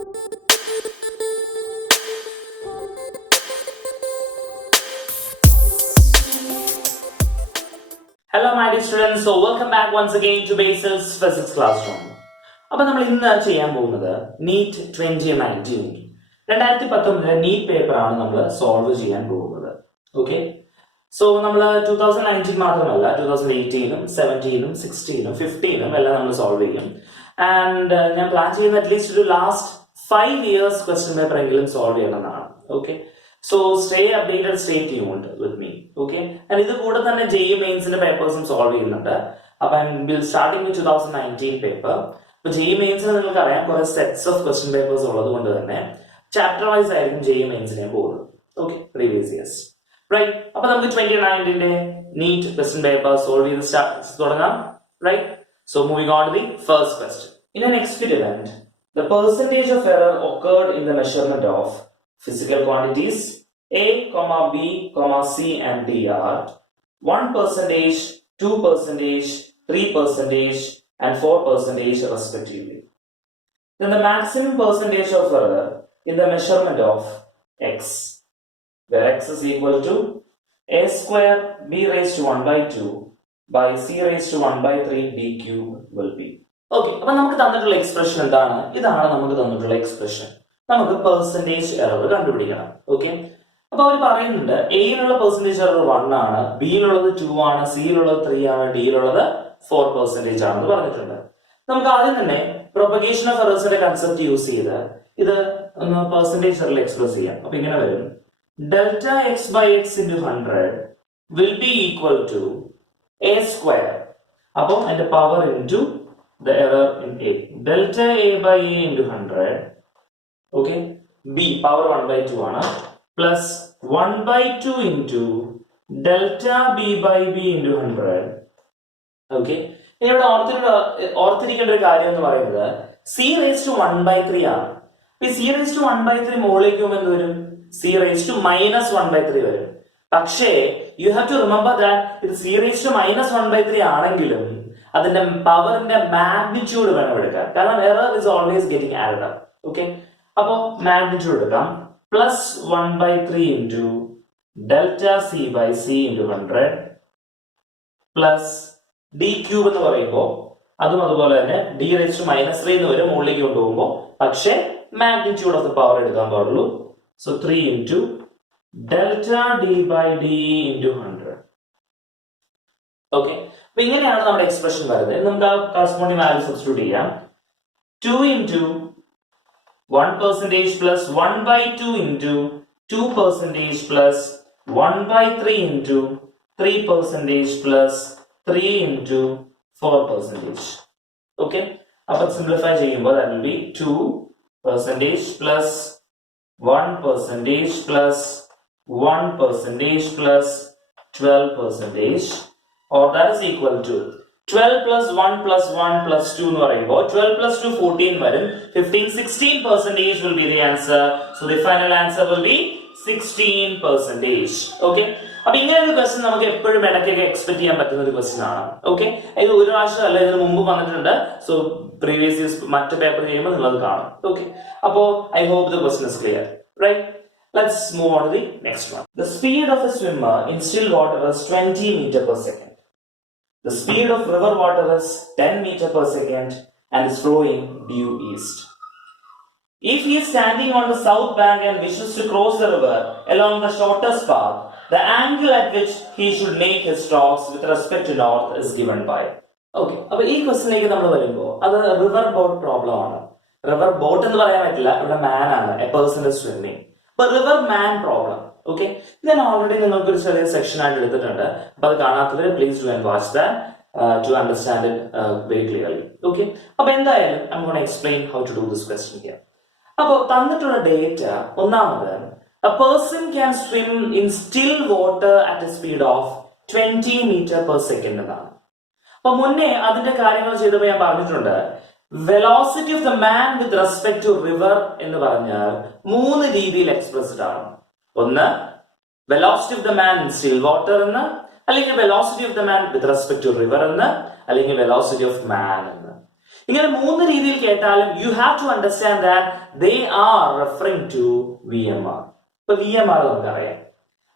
Hello my dear students, so welcome back once again to Basil's Physics Classroom. അപ്പോൾ നമ്മൾ ഇന്ന് ചെയ്യാൻ പോകുന്നത് നീറ്റ് 2019 2019 നീറ്റ് പേപ്പറാണ് നമ്മൾ സോൾവ് ചെയ്യാൻ പോകുന്നത്. ഓക്കെ, സോ നമ്മൾ 2019 മാത്രമല്ല 2018-ഉം 17-ഉം 16-ഉം 15-ഉം എല്ലാം നമ്മൾ സോൾവ് ചെയ്യും. ആൻഡ് ഞാൻ പ്ലാൻ ചെയ്യുന്ന അറ്റ്ലീസ്റ്റ് ഒരു ലാസ്റ്റ് 5 years ക്വസ്റ്റ്യൻ പേപ്പർ എങ്കിലും സോൾവ് ചെയ്യണമെന്നാണ്. Okay, so stay updated, stay tuned with me. Okay, and ഇത് കൂടെ തന്നെ JEE മെയിൻസിന്റെ പേപ്പേഴ്സും സോൾവ് ചെയ്യുന്നുണ്ട്. അപ്പം സ്റ്റാർട്ടിംഗ് വിത്ത് 2019 പേപ്പർ. ഇപ്പൊ JEE മെയിൻസിന് നിങ്ങൾക്ക് അറിയാം കുറെ സെറ്റ്സ് ഓഫ് ക്വസ്റ്റ്യൻ പേപ്പേഴ്സ് ഉള്ളത് കൊണ്ട് തന്നെ ചാപ്റ്റർ വൈസ് ആയിരിക്കും JEE മെയിൻസിനെ പോകുന്നത്. Okay, previous years right. അപ്പൊ നമുക്ക് 2019 നീറ്റ് ക്വസ്റ്റ്യൻ പേപ്പർ സോൾവ് ചെയ്ത് തുടങ്ങാം. Right, so moving on to the first question. In an experiment, the percentage of error occurred in the measurement of physical quantities A, B, C and D are 1%, 2%, 3% and 4% respectively. Then the maximum percentage of error in the measurement of x, where x is equal to a square b raised to 1 by 2 by c raised to 1 by 3 d cube will be. Okay, അപ്പോൾ നമുക്ക് തന്നിട്ടുള്ള expression എന്താണ്? ഇതാണ് നമുക്ക് തന്നിട്ടുള്ള expression. നമുക്ക് percentage error കണ്ടുപിടിക്കണം. Okay, അപ്പൊ അവർ പറയുന്നുണ്ട് എയിലുള്ള പെർസെന്റേജ് എറർ 1 ആണ്, ബിയിലുള്ളത് 2 ആണ്, സിയിലുള്ളത് 3 ആണ്, ഡിയിലുള്ളത് 4% ആണെന്ന് പറഞ്ഞിട്ടുണ്ട്. നമുക്ക് ആദ്യം തന്നെ പ്രൊപ്പഗേഷൻ ഓഫ് എറേഴ്സിന്റെ കൺസെപ്റ്റ് യൂസ് ചെയ്ത് ഇത് ഒന്ന് പെർസെന്റേജ് എററിൽ എക്സ്പ്രസ് ചെയ്യാം. അപ്പൊ ഇങ്ങനെ വരും: delta X by X into 100 will be equal to A square. അപ്പൊ അതിന്റെ power into the error in A, delta A by A into 100. Okay, b power 1 by 2 ആണ്, plus 1 by 2 into delta b by b into 100. Okay, ഇവിടെ ഓർത്തിരിക്കേണ്ട ഒരു കാര്യം എന്ന് പറയുന്നത് c raised to 1 by 3 ആണ്. ഈ c raised to 1 by 3 മുകളിലേക്ക് പോകുമ്പോൾ എന്ത് വരും? c raised to minus 1 by 3 വരും. പക്ഷേ you have to remember that ഇത് c raised to minus 1 by 3 ആണെങ്കിലും അതിന്റെ പവറിന്റെ മാഗ്നിറ്റ്യൂഡ് വേണം എടുക്കാൻ, കാരണം error is always getting added up. Okay, അപ്പോ മാഗ്നിറ്റ്യൂഡ് എടുക്കാം. Plus 1 by 3 into delta C by C into 100 plus D cube എന്ന് പറയുമ്പോൾ അതും അതുപോലെ തന്നെ ഡി റേസ് ടു മൈനസ് 3 എന്ന് വരും മുകളിലേക്ക് കൊണ്ടുപോകുമ്പോൾ, പക്ഷേ മാഗ്നിറ്റ്യൂഡ് ഓഫ് ദ പവർ എടുക്കാൻ പാടുള്ളൂ. So 3 into delta D by D into 100. Okay, അപ്പൊ ഇങ്ങനെയാണ് നമ്മുടെ എക്സ്പ്രഷൻ വരുന്നത്. നമുക്ക് ആ കറസ്പോണ്ടിങ് വാല്യൂ സബ്സ്റ്റിറ്റ്യൂട്ട് ചെയ്യാം. 2 into 1% plus 1 by 2 into 2% plus 1 by 3 into 3% plus 3 into 4%. Okay, അപ്പോൾ simplify ചെയ്യുമ്പോൾ that will be 2% plus 1% plus 1% plus 12%, or that is equal to 12 plus 1 plus 1 plus 2 എന്ന് പറയുമ്പോൾ 12 plus 2 14 വരും. 16% will be the answer. So the final answer will be 16%. Okay, അപ്പൊ ഇങ്ങനെ ഒരു question നമുക്ക് എപ്പോഴും ഇടയ്ക്കൊക്കെ എക്സ്പെക്ട് ചെയ്യാൻ പറ്റുന്ന ഒരു ക്വസ്റ്റ്യൻ ആണ്. ഓക്കെ, ഇത് ഒരു പ്രാവശ്യം അല്ല, ഇതിന് മുമ്പ് വന്നിട്ടുണ്ട്. സോ പ്രീവിയസ് ഇയേഴ്സ് മറ്റ് പേപ്പർ ചെയ്യുമ്പോൾ നിങ്ങൾ അത് കാണും. ഓക്കെ, അപ്പോ I hope the question is clear. Right, let's move on to the next one. The speed of a swimmer in still water is 20 meter per second. The speed of river water is 10 meter per second and is flowing due east. If he is standing on the south bank and wishes to cross the river along the shortest path, the angle at which he should make his strokes with respect to north is given by. Okay, അപ്പോൾ ഈ ക്വസ്റ്റ്യനിലേക്ക് നമ്മൾ വരുമ്പോൾ അത് river boat problem ആണ്. River boat എന്ന് പറയാൻ പറ്റില്ല, ഇവിടെ മാൻ ആണ്, എ പേഴ്സൺ ഇസ് സ്വിമ്മിങ്. അപ്പൊ റിവർ മാൻ പ്രോബ്ലം. ഓക്കെ, ഞാൻ ഓൾറെഡി നിങ്ങൾക്ക് ഒരു ചെറിയ സെക്ഷൻ ആയിട്ട് എടുത്തിട്ടുണ്ട്. അപ്പൊ അത് കാണാത്തവർ please do and watch that to understand it very clearly. Okay, അപ്പൊ എന്തായാലും I am gonna explain how to do this question here. അപ്പോൾ തന്നിട്ടുള്ള ഡേറ്റ ഒന്നാമത് a person can swim in still water at a speed of 20 meter per second എന്നാണ്. അപ്പൊ മുന്നേ അതിന്റെ കാര്യങ്ങൾ ചെയ്തപ്പോൾ ഞാൻ പറഞ്ഞിട്ടുണ്ട് velocity of the man with respect to river എന്ന് പറഞ്ഞാൽ 3 രീതിയിൽ എക്സ്പ്രസ്ഡ് ആണ്. ഒന്ന് velocity of the man in still water എന്ന്, അല്ലെങ്കിൽ velocity of the man with respect to river എന്ന്, അല്ലെങ്കിൽ വെലോസിറ്റി ഓഫ് മാൻ എന്ന്. ഇങ്ങനെ മൂന്ന് രീതിയിൽ കേട്ടാലും you have to understand that they are referring to V M R. ഇപ്പൊ വി എം ആർ നമുക്കറിയാം.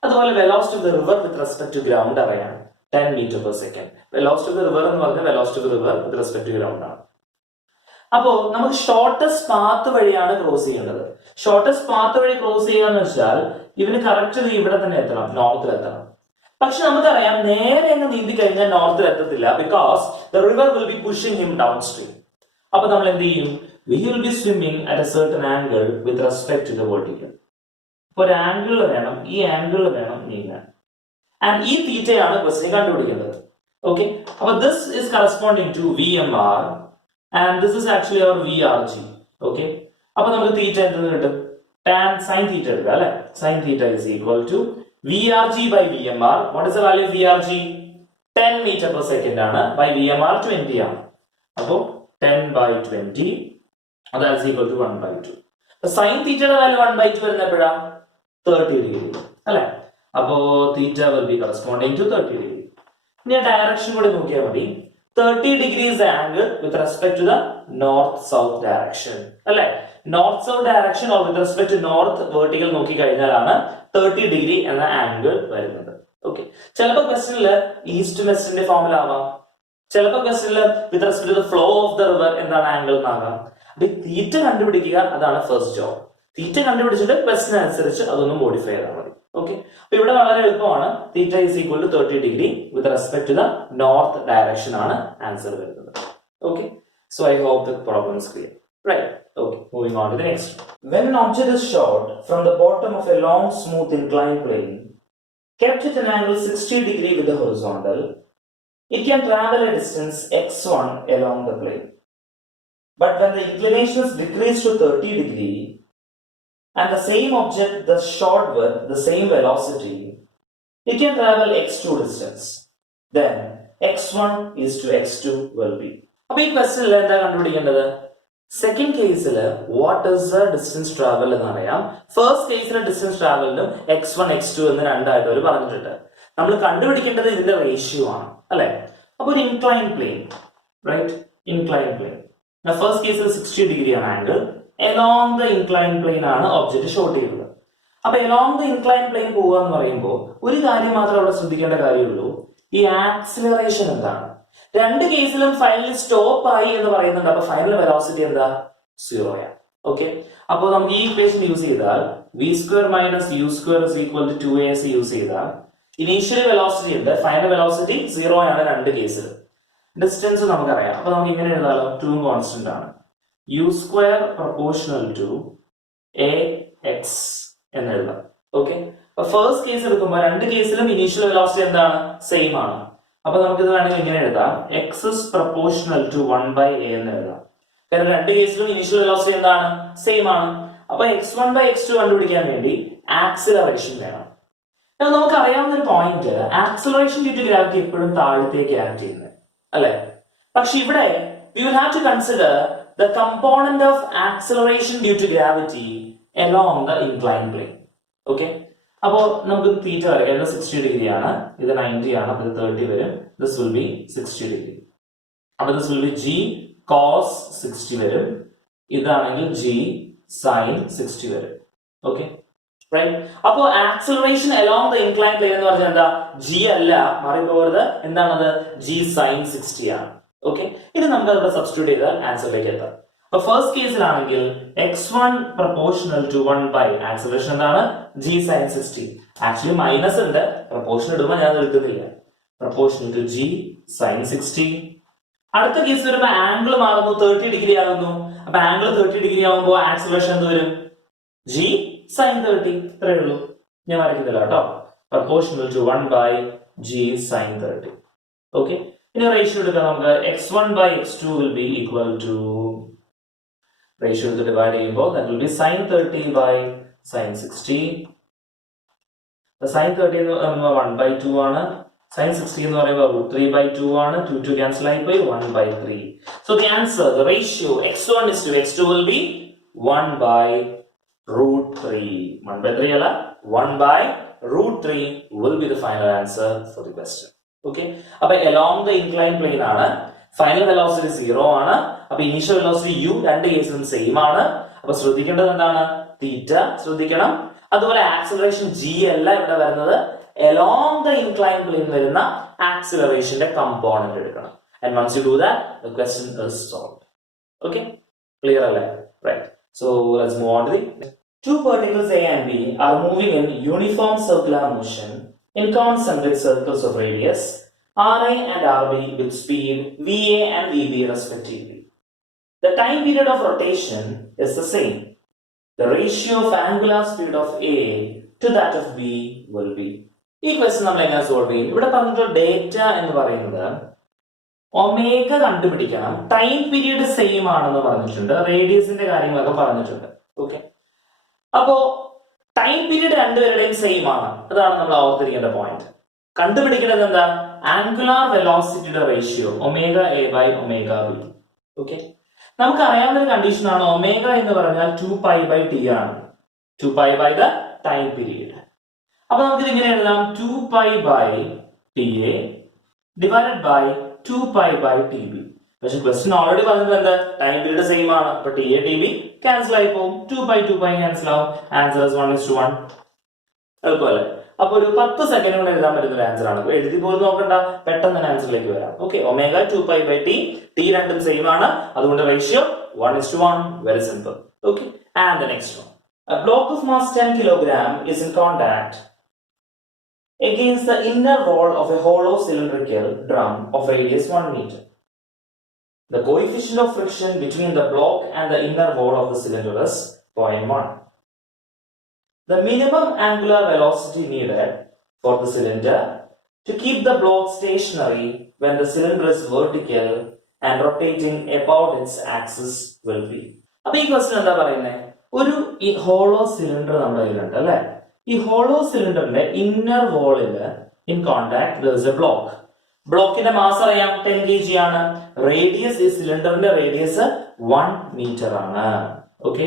അതുപോലെ velocity of the river with respect to ground അറിയാം, 10 meter per second. Velocity of the river എന്ന് പറഞ്ഞാൽ velocity of the river with respect to ground ആണ്. അപ്പോ നമുക്ക് shortest path വഴിയാണ് ക്രോസ് ചെയ്യേണ്ടത്. ഷോർട്ടസ്റ്റ് പാത്ത് വഴി ക്രോസ് ചെയ്യാന്ന് വെച്ചാൽ ഇവന് കറക്റ്റ് ഇവിടെ തന്നെ എത്തണം, നോർത്തിൽ എത്തണം. പക്ഷെ നമുക്കറിയാം നേരെ അങ്ങ് നീന്തി കഴിഞ്ഞാൽ നോർത്തിൽ എത്തത്തില്ല, because the river will be pushing him downstream. അപ്പൊ നമ്മൾ എന്ത് ചെയ്യും? We will be swimming at a certain angle with respect to the vertical. ഇപ്പൊ ഒരു ആംഗിളിൽ വേണം, ഈ ആംഗിളിൽ വേണം നീങ്ങാൻ. ആൻഡ് ഈ തീറ്റയാണ് ക്വസ്റ്റ്യൻ കണ്ടുപിടിക്കുന്നത്. ഓക്കെ, അപ്പൊ this is corresponding to V M R and this is actually our V R G. Okay, അപ്പൊ നമുക്ക് തീറ്റ എന്തെന്ന് കിട്ടും? ടാൻ സൈൻ തീറ്റ എടുക്കുക അല്ലെ. Sine theta is equal to VRG by VMR. What is the value of VRG? 10 meter per second ആണ്. By VMR 20 ആണ്. അപ്പോ 10 by 20 that is equal to 1 by 2. Sin theta value 1 by 2 വരുന്നപ്പോഴാ 30 degree അല്ലെ. അപ്പോ theta will be corresponding to 30 degree. ഇനി direction കൂടി നോക്കിയാൽ മതി. 30 degrees angle with respect to the north south direction അല്ലെ. North south direction or with respect to north vertical നോക്കി കഴിഞ്ഞാലാണ് 30 degree എന്ന ആംഗിൾ വരുന്നത്. ഓക്കെ, ചിലപ്പോൾ ക്വസ്റ്റ്യനിൽ ഈസ്റ്റ് വെസ്റ്റിന്റെ ഫോർമുല ആവാം, ചിലപ്പോൾ ക്വസ്റ്റ്യനിൽ with respect to the flow of the river എന്താണ് ആംഗിൾ എന്നാകാം. അപ്പൊ തീറ്റ കണ്ടുപിടിക്കുക, അതാണ് ഫസ്റ്റ് ജോബ്. തീറ്റ കണ്ടുപിടിച്ചിട്ട് ക്വസ്റ്റ്യൻ അനുസരിച്ച് അതൊന്ന് മോഡിഫൈ ചെയ്താൽ മതി. ഓക്കെ, അപ്പൊ ഇവിടെ വളരെ എളുപ്പമാണ്. Theta is equal to 30 degree with respect to the north direction ആണ് ആൻസർ വരുന്നത്. Okay, so I hope the problem is clear. Right. Okay, moving on to the next. When an object is shot from the bottom of a long, smooth inclined plane, kept at an angle 60 degree with the horizontal, it can travel a distance x1 along the plane. But when the inclination is decreased to 30 degree, and the same object thus shot with the same velocity, it can travel x2 distance. Then x1 is to x2 will be. അപ്പോൾ ഈ ക്വസ്റ്റ്യനിൽ എന്താ കണ്ടുപിടിക്കേണ്ടത്? Second കേസിൽ what is the distance travel എന്നറിയാം. First കേസിലെ distance ട്രാവലിനും x1 x2 എന്ന് രണ്ടായിട്ട് അവർ പറഞ്ഞിട്ടുണ്ട്. നമ്മൾ കണ്ടുപിടിക്കേണ്ടത് ഇതിന്റെ റേഷ്യോ ആണ് അല്ലെ. അപ്പൊ ഒരു incline plane, right, incline plane. First കേസിൽ 60 ഡിഗ്രി ആണ് angle. Along the incline plane ആണ് ഒബ്ജക്ട് ഷോട്ട് ചെയ്യുന്നത്. അപ്പൊ എലോങ് ദ ഇൻക്ലൈൻ പ്ലെയിൻ പോവുക എന്ന് പറയുമ്പോൾ ഒരു കാര്യം മാത്രമേ അവിടെ ശ്രദ്ധിക്കേണ്ട കാര്യമുള്ളൂ, ഈ ആക്സിലറേഷൻ എന്താണ്. രണ്ട് കേസിലും ഫൈനലി സ്റ്റോപ്പ് ആയി എന്ന് പറയുന്നുണ്ട്. അപ്പൊ ഫൈനൽ വെലോസിറ്റി എന്താ? 0 ആണ്. ഓക്കെ, അപ്പോൾ നമുക്ക് ഈ ഇക്വേഷൻ യൂസ് ചെയ്താൽ v² - u² is equal to 2ac use ചെയ്താൽ ഇനീഷ്യൽ വെലോസിറ്റി ഉണ്ട്, ഫൈനൽ വെലോസിറ്റി 0 ആണ് രണ്ട് കേസിൽ. ഡിസ്റ്റൻസ് നമുക്കറിയാം. അപ്പൊ നമുക്ക് ഇങ്ങനെ എഴുതാലോ, 2 കോൺസ്റ്റന്റ് ആണ്. u² പ്രൊപ്പോർഷണൽ ടു ax എന്ന് എഴുതാം. ഓക്കെ, അപ്പൊ ഫസ്റ്റ് കേസ് എടുക്കുമ്പോൾ രണ്ട് കേസിലും ഇനീഷ്യൽ വെലോസിറ്റി എന്താണ്? സെയിം ആണ്. അപ്പൊ നമുക്കിത് വേണമെങ്കിൽ ഇങ്ങനെ എഴുതാം, X is proportional to 1/a എന്ന് എഴുതാം. കാരണം രണ്ട് കേസിലും ഇനീഷ്യൽ വെലോസിറ്റി എന്താണ്? സെയിം ആണ്. അപ്പൊ x1 by x2 കണ്ടുപിടിക്കാൻ വേണ്ടി ആക്സിലറേഷൻ വേണം. നമുക്ക് അറിയാവുന്ന ഒരു point, acceleration due to gravity എപ്പോഴും താഴത്തേക്ക് ആക്ട് ചെയ്യുന്നത് അല്ലെ. പക്ഷെ ഇവിടെ we will have to consider the component of acceleration due to gravity along the inclined plane. Okay, അപ്പോ നമുക്ക് തീറ്റ വരയ്ക്കാം. ഇത് 60 ഡിഗ്രി ആണ്, ഇത് 90 ആണ്, അപ്പൊ ഇത് 30 വരും. This will be 60 degree. അപ്പൊ this will be g cos 60 വരും. ഇതാണെങ്കിൽ g sin 60 വരും. Okay, right. അപ്പോ acceleration along the incline plane എന്ന് പറഞ്ഞാൽ എന്താ? g അല്ല, മാറിപ്പോകരുത്. എന്താണത്? g sin 60 ആണ്. ഓക്കെ, ഇത് നമുക്ക് അവിടെ സബ്സ്റ്റിറ്റ്യൂട്ട് ചെയ്താൽ ആൻസറിലേക്ക് എത്താം. അപ്പൊ ഫസ്റ്റ് കേസിലാണെങ്കിൽ x1 പ്രൊപ്പോർഷണൽ ടു 1/, ആക്സിലറേഷൻ എന്താണ്? g sin 60. ആക്ച്വലി മൈനസ് ഉണ്ട്, പ്രൊപ്പോർഷൻ ഇടുമ്പോൾ ഞാൻ എടുക്കുന്നില്ല. Proportional to g sin 60. അടുത്ത കേസ് വരുമ്പോ ആംഗിൾ മാറുന്നു, 30 ഡിഗ്രി ആകുന്നു. അപ്പൊ ആംഗിൾ 30 ഡിഗ്രി ആകുമ്പോൾ ആക്സിലറേഷൻ എന്ത് വരും? g sin 30. ഇത്രയേ ഉള്ളൂ, ഞാൻ വരയ്ക്കുന്നില്ല കേട്ടോ. Proportional to 1/, g sin 30. Okay, ഇനി റേഷ്യോ എടുക്കാം നമുക്ക്. x1 by x2 will be equal to, ratio എടുത്ത് ഡിവൈഡ് ചെയ്യുമ്പോൾ that will be sin 30 by sin 60. sin 30 എന്ന് പറയുമ്പോൾ 1/2 ആണ്. sin 60 എന്ന് പറയുമ്പോൾ √3/2 ആണ്. 2 cancel ആയി പോയി, 1/3. So the answer, the ratio x1 is to x2 will be 1/√3. 1/3 അല്ല, 1/√3 will be the final answer for the question. Okay, അപ്പൊ along the inclined plane ആണ്. ഫൈനൽ വെലോസിറ്റി 0 ആണ്. അപ്പൊ ഇനീഷ്യൽ വെലോസിറ്റി u രണ്ട് കേസിലും സെയിം ആണ്. അപ്പൊ ശ്രദ്ധിക്കേണ്ടത് എന്താണ്? തീറ്റ ശ്രദ്ധിക്കണം. അതുപോലെ ആക്സിലറേഷൻ g അല്ല ഇവിടെ വരുന്നത്, along the inclined plane വരുന്ന ആക്സിലറേഷന്റെ കമ്പോണന്റ് എടുക്കണം. And once you do that, the question is solved. Okay, clear അല്ലേ? Right. So let's move on to the two particles A and B are moving in uniform circular motion in concentric circles of radius Ri and Rb with speed Va and Vb respectively. The time period of rotation is the same. The ratio of angular speed of A to that of B will be. ഈ question നമ്മൾ എങ്ങനെ solve ചെയ്യും? ഇവിടെ പറഞ്ഞിട്ടുള്ള data എന്ന് പറയുന്നത് omega കണ്ടുപിടിക്കണം, time period same ആണെന്ന് പറഞ്ഞിട്ടുണ്ട്, റേഡിയസിന്റെ കാര്യങ്ങളൊക്കെ പറഞ്ഞിട്ടുണ്ട്. ഓക്കെ, അപ്പോ ടൈം പീരീഡ് രണ്ടുപേരുടെയും സെയിം ആണ്, അതാണ് നമ്മൾ ഓർത്തിരിക്കേണ്ട പോയിന്റ്. കണ്ടുപിടിക്കേണ്ടത് എന്താ? ആംഗുലാർ വെലോസിറ്റിയുടെ ratio omega A by omega B. Okay, നമുക്ക് അറിയാവുന്ന ഒരു കണ്ടീഷൻ ആണ് ഒമേഗ എന്ന് പറഞ്ഞാൽ 2π/t ആണ്, 2π ദ ടൈം പീരീഡ്. അപ്പൊ നമുക്ക് ഇങ്ങനെ എഴുതാം 2π/ta ഡിവൈഡഡ് ബൈ 2π/tb. പക്ഷെ ക്വസ്റ്റ്യൻ ഓൾറെഡി പറഞ്ഞത് എന്താ? ടൈം പീരീഡ് സെയിം ആണ്. അപ്പൊ T A T B cancel ആയി പോകും, 2π ക്യാൻസൽ ആവും, ആൻസർ 1:1. എളുപ്പമല്ലേ? അപ്പൊ ഒരു 10 സെക്കൻഡ് കൊണ്ട് എഴുതാൻ പറ്റുന്ന ഒരു ആൻസർ ആണ്. എഴുതി പോലും നോക്കണ്ട, പെട്ടെന്ന് തന്നെ ആൻസറിലേക്ക് വരാം. ഓക്കെ, ഒമേഗ 2π/t, ടി രണ്ടും സെയിം ആണ്, അതുകൊണ്ട് ratio 1:1. Very simple. Okay, and the next one. A block of mass 10 kg is in contact against the inner wall of a hollow cylindrical drum of radius 1 meter. The coefficient of friction between the block and the inner wall of the cylinder is 0.1. The minimum angular velocity needed for the cylinder to keep the block stationary when the cylinder is vertical and rotating about its axis will be. അപ്പോൾ ഈ question എന്താ പറയുന്നത്? ഒരു hollow cylinder നമ്മുടെ കയ്യിലുണ്ട് അല്ലെ. ഈ hollow സിലിണ്ടറിന്റെ ഇന്നർ വോളില് ഇൻ കോണ്ടാക്ട് ബ്ലോക്ക്. ബ്ലോക്കിന്റെ മാസ് അറിയാം, 10 kg ആണ്. റേഡിയസ്, ഈ സിലിണ്ടറിന്റെ റേഡിയസ് 1 മീറ്റർ ആണ്. ഓക്കെ,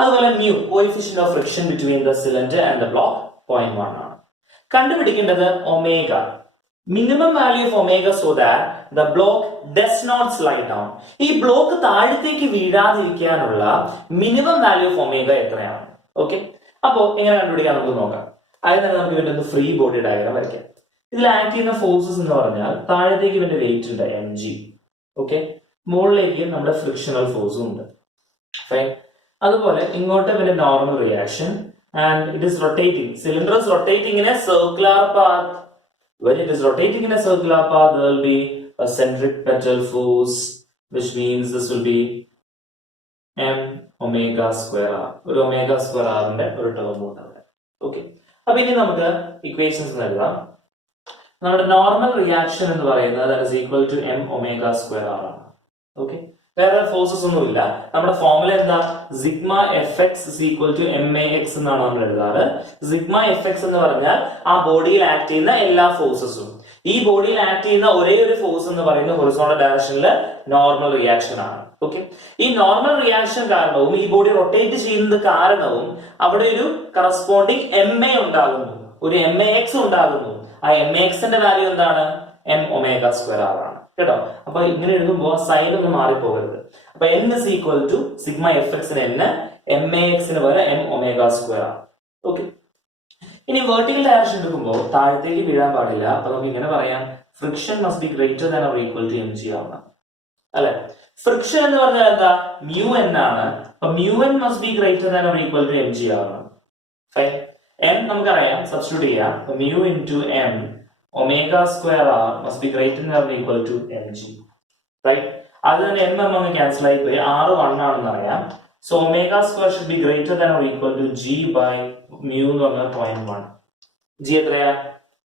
അതുപോലെ mu, coefficient of friction between the cylinder and the block 0.1 ആണ്. കണ്ടുപിടിക്കേണ്ടത് omega, minimum value of omega so that the block does not slide down. ഈ ബ്ലോക്ക് താഴത്തേക്ക് വീഴാതിരിക്കാനുള്ള മിനിമം വാല്യൂ ഓഫ് ഒമേഗ എത്രയാണ്? Okay, അപ്പോ എങ്ങനെ കണ്ടുപിടിക്കാൻ നമുക്ക് നോക്കാം. അതിന് തന്നെ നമുക്ക് ഇതിന്റെ ഒന്ന് ഫ്രീ ബോഡി ഡയഗ്രാം വരയ്ക്കാം. ഇതിൽ ആക്ട് ചെയ്യുന്ന ഫോഴ്സസ് എന്ന് പറഞ്ഞാൽ താഴത്തേക്ക് ഇതിന്റെ വെയിറ്റ് ഉണ്ട് mg. ഓക്കെ, മുകളിലേക്ക് നമ്മുടെ ഫ്രിക്ഷണൽ ഫോഴ്സും ഉണ്ട്. ഫൈൻ. അതുപോലെ ഇങ്ങോട്ട് പിന്നെ normal reaction and it is rotating. Cylinder is rotating in A circular path. When it is rotating in a circular path, there will be a centripetal force, which means this will be m omega square r. ഒരു omega square r ന്റെ ഒരു term ഉണ്ട് അവിടെ. Okay, അപ്പൊ ഇനി നമുക്ക് equations എഴുതാം. നമ്മുടെ നോർമൽ റിയാക്ഷൻ എന്ന് പറയുന്നത് that is equal to m omega square r ആണ്. ഓക്കെ, വേറെ ഫോഴ്സസ് ഒന്നുമില്ല. നമ്മുടെ ഫോർമുല എന്താ? Sigma F X is equal to M A X എന്നാണ് നമ്മൾ എഴുതാറ്. സിഗ്മ എഫ് എക്സ് എന്ന് പറഞ്ഞാൽ ആ ബോഡിയിൽ ആക്ട് ചെയ്യുന്ന എല്ലാ ഫോഴ്സസും. ഈ ബോഡിയിൽ ആക്ട് ചെയ്യുന്ന ഒരേ ഒരു ഫോഴ്സ് എന്ന് പറയുന്നത് ഹൊറിസോണ്ടൽ ഡയറക്ഷനിൽ നോർമൽ റിയാക്ഷൻ ആണ്. ഓക്കെ, ഈ നോർമൽ റിയാക്ഷൻ കാരണവും ഈ ബോഡി റൊട്ടേറ്റ് ചെയ്യുന്നത് കാരണവും അവിടെ ഒരു കറസ്പോണ്ടിങ് എം എ ഉണ്ടാകുന്നു, ഒരു എം എ എക്സ് ഉണ്ടാകുന്നു. ആ എം എ എക്സിന്റെ വാല്യൂ എന്താണ്? എം ഒമേഗ സ്ക്വയർ ആർ ആണ്. കേട്ടോ, അപ്പൊ ഇങ്ങനെ എഴുതുമ്പോൾ സൈൻ ഒന്നും മാറിപ്പോകരുത്. അപ്പൊ n is equal to sigma F എക്സിന് n, എം എ എക്സിന് പകരം എം ഒമേഗ സ്ക്വയർ ആണ്. ഓക്കെ, ഇനി വെർട്ടിക്കൽ ഡയറക്ഷൻ എടുക്കുമ്പോൾ താഴത്തേക്ക് വീഴാൻ പാടില്ല. അപ്പൊ നമുക്ക് ഇങ്ങനെ പറയാം, friction must be greater than or equal to mg ആവണം അല്ലെ. ഫ്രിക്ഷൻ എന്ന് പറഞ്ഞാൽ എന്താ? മ്യൂ n ആണ്. അപ്പൊ mu n must be greater than or equal to mg ആവണം. ഫൈൻ. n നമുക്കറിയാം, സബ്സ്റ്റിറ്റ്യൂട്ട് ചെയ്യാം. Mu into m omega square r must be greater than or equal to mg, right? അത് തന്നെ m അങ്ങ് cancel ആയി പോയി, r 1 ആണെന്ന് അറിയാം. So omega square should be greater than or equal to g by mu എന്ന് പറഞ്ഞാൽ 0.1. g എത്രയാ?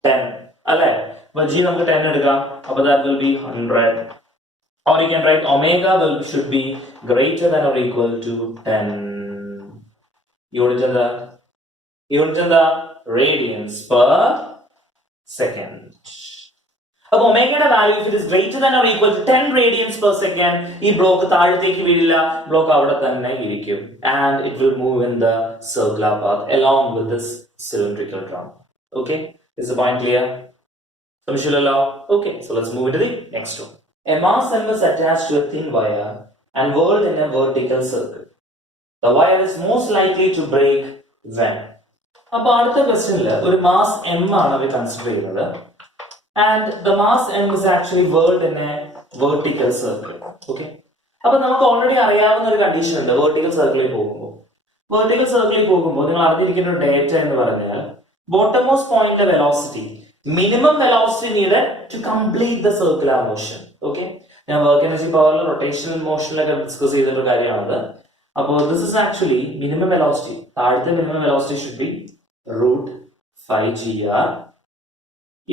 10 അല്ലേ. അപ്പൊ g നമുക്ക് 10 എടുക്കാം. അപ്പൊ that will be 100. Or you can write omega should be greater than or equal to 10. യൂണിറ്റ് എന്താ? radians per second. അപ്പൊ ഒമേഗയുടെ value if it is greater than or equal to 10 radians per second, ഈ block താഴത്തേക്ക് വീഴില്ല, block അവിടെ തന്നെ ഇരിക്കും. And it will move in the circular path along with this cylindrical drum. Okay, is the point clear? സംശയമില്ലല്ലോ. Okay, so let's move to the next one. A mass m is attached to a thin wire and whirled in a vertical circle. The wire is most likely to break when? അപ്പോൾ അടുത്ത ക്വസ്റ്റ്യനിൽ ഒരു mass m ആണ് അവർ consider ചെയ്യുന്നത് and the mass m is actually whirled in a vertical circle. Okay. അപ്പോൾ നമുക്ക് already അറിയാവുന്ന ഒരു കണ്ടീഷൻ ഉണ്ട് വെർട്ടിക്കൽ സർക്കിളിൽ പോകുമ്പോൾ. വെർട്ടിക്കൽ സർക്കിളിൽ പോകുമ്പോൾ നിങ്ങൾ അറിഞ്ഞിരിക്കുന്ന ഒരു ഡേറ്റ എന്ന് പറഞ്ഞാൽ ബോട്ടമോസ്റ്റ് പോയിന്റിലെ velocity minimum velocity needed to complete the circular motion. Okay, ഞാൻ വർക്ക് എനർജി പവറിൽ റൊട്ടേഷണൽ മോഷനിലൊക്കെ ഡിസ്കസ് ചെയ്തിട്ടുള്ള കാര്യമാണത്. അപ്പോൾ this is actually minimum velocity. താഴത്തെ minimum velocity should be √5gr.